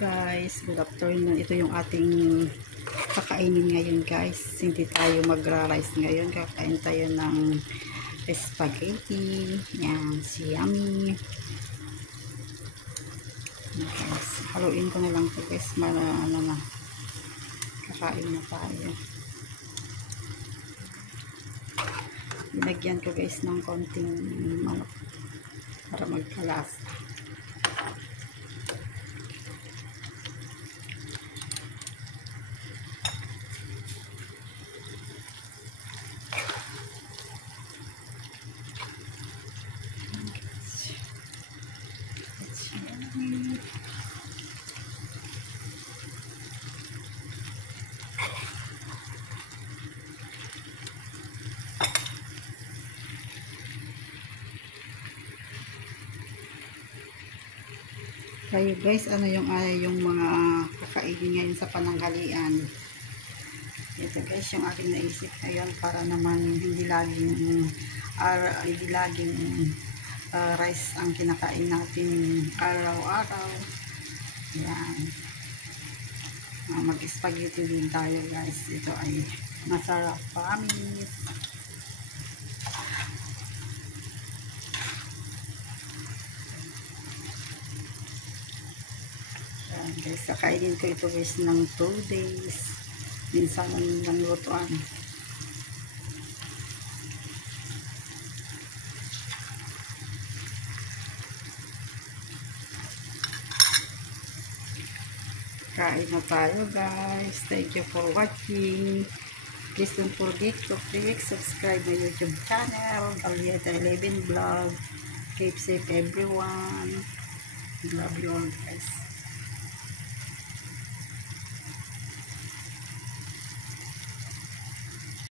guys, good afternoon. Ito yung ating kakainin ngayon guys. Hindi tayo magra-rice ngayon. Kakain tayo ng spaghetti. Yan, si yummy. Guys, haluin ko na lang ito guys. Kakain na tayo. Binagyan ko guys ng konting manok para magkalasa. Kayo guys, ano yung mga kakainin ngayon sa pananghalian? Ito guys, yung aking naisip ngayon para naman hindi laging rice ang kinakain natin araw-araw. Yan. Mag-spaghetti din tayo guys. Ito ay masarap, promise. Guys, kakainin ko ito guys ng 2 days. Minsan lang lutuan. Kain na tayo guys. Thank you for watching. Please don't forget to click subscribe my YouTube channel, Galyeta 11 Vlog. Keep safe everyone. Love you all guys.